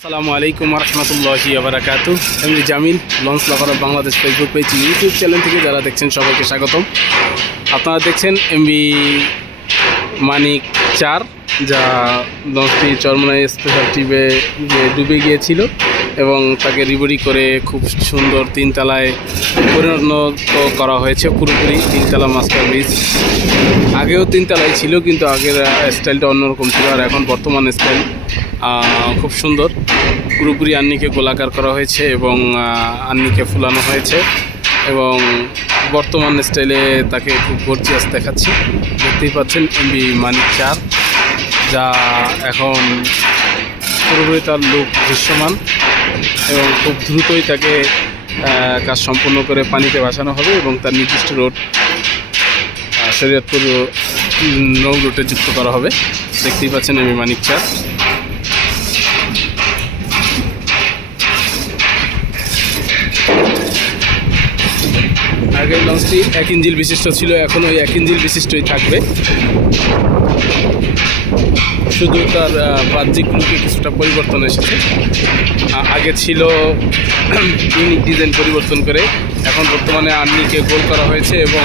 আসসালামু আলাইকুম রহমতুল্লাহি বারাকাতু। আমি Jamil, launch lover of Bangladesh Facebook page YouTube channel থেকে যারা দেখছেন সবাইকে স্বাগতম। আপনারা দেখছেন এমবি মানিক 4, যা লঞ্চটি চরমোনাই স্পেশাল ট্রিপে ডুবে গিয়েছিল এবং তাকে রিকভারি করে খুব সুন্দর 3 তলায় পরিণত করা হয়েছে। পুরোপুরি 3 তলা মাস্টার ব্রিজ। আগেও 3 তলায় ছিল, কিন্তু আগের স্টাইলটা অন্যরকম ছিল, আর এখন বর্তমান স্টাইল খুব সুন্দর। পুরোপুরি আন্নিকে গোলাকার করা হয়েছে এবং আন্নিকে ফুলানো হয়েছে এবং বর্তমান স্টাইলে তাকে খুব গর্জিয়াস দেখাচ্ছি। দেখতেই পাচ্ছেন এমবি মানিক 4, যা এখন পুরোপুরি তার লুক দৃশ্যমান এবং খুব দ্রুতই তাকে কাজ সম্পন্ন করে পানিতে ভাসানো হবে এবং তার নির্দিষ্ট রুট শরীয়তপুর নৌ রুটে যুক্ত করা হবে। দেখতেই পাচ্ছেন এমবি মানিক 4। আগের লঞ্চটি 1 ইঞ্জিল বিশিষ্ট ছিল, এখন ওই 1 ইঞ্জিল বিশিষ্টই থাকবে। শুধু তার বাহ্যিক লুকে কিছুটা পরিবর্তন এসেছে। আগে ছিল ইউনিক ডিজাইন পরিবর্তন করে, এখন বর্তমানে আর্নিকে গোল করা হয়েছে এবং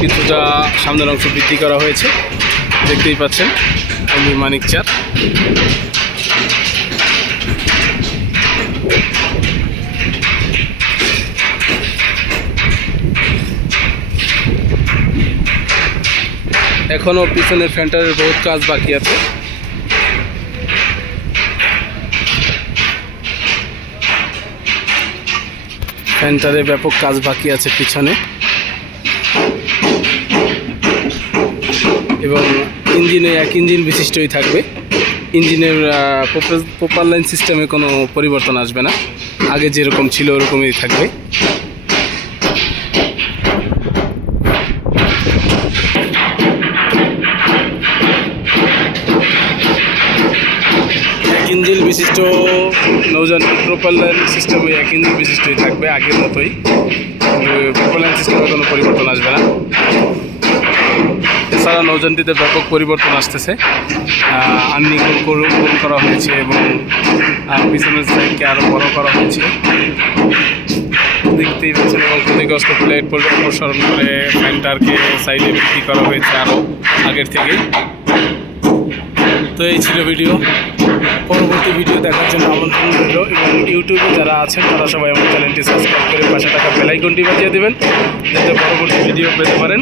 কিছুটা সামনের অংশ বৃদ্ধি করা হয়েছে। দেখতেই পাচ্ছেন এমবি মানিক 4। এখনও পিছনের ফ্যান্টারের বহুত কাজ বাকি আছে। ফ্যান্টারে ব্যাপক কাজ বাকি আছে পিছনে, এবং ইঞ্জিনে 1 ইঞ্জিন বিশিষ্টই থাকবে। ইঞ্জিনের প্রপার লাইন সিস্টেমে কোনো পরিবর্তন আসবে না, আগে যেরকম ছিল ওরকমই থাকবে। ইঞ্জিন বিশিষ্ট নৌযানটি প্রপার লাইন সিস্টেমে 1 ইঞ্জিন বিশিষ্টই থাকবে আগের মতোই, প্রপার লাইন সিস্টেমে কোনো পরিবর্তন আসবে না। এছাড়া নৌযানটিতে ব্যাপক পরিবর্তন আসতেছে। আর্নি গোল করা হয়েছে এবং পিছনের সাইডকে আরও বড় করা হয়েছে, দেখতেই পাচ্ছেন। এবং ক্ষতিগ্রস্ত প্লেট অপসারণ করে ফ্যান্টারকে সাইডে বৃদ্ধি করা হয়েছে আরও আগের থেকেই। তো এই ছিল ভিডিও। পরবর্তী ভিডিও দেখার জন্য আমন্ত্রণ রইল, এবং ইউটিউবে যারা আছেন তারা সবাই আমার চ্যানেলটি সাবস্ক্রাইব করে পাশে থাকা বেল আইকনটি বাজিয়ে দেবেন, যাতে পরবর্তী ভিডিও পেতে পারেন।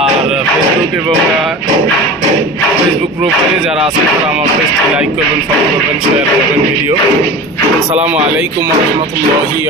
আর ফেসবুক প্রোফাইলে যারা আছেন তারা আমার পেজটি লাইক করবেন, ফলো করবেন, শেয়ার করবেন ভিডিও। আসসালামু আলাইকুম রহমতুল্লাহি।